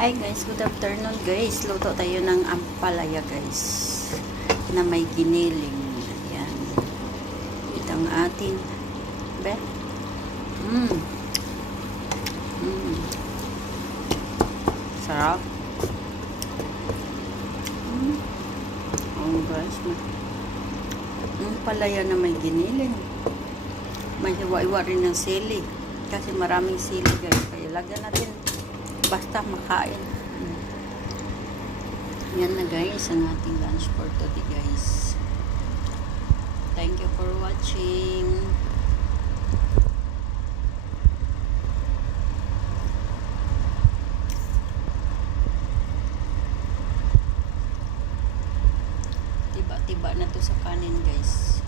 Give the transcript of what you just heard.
Hi guys, good afternoon guys. Luto tayo ng ampalaya guys na may giniling. Ayan. Ito ang ating be. Sarap. Oh guys. Ampalaya na may giniling. May hiwa-hiwa rin ng sili. Kasi maraming sili guys. Kaya lagyan natin basta makain. Yan na guys ang ating lunch for today guys. Thank you for watching. Tiba-tiba na to sa kanin guys.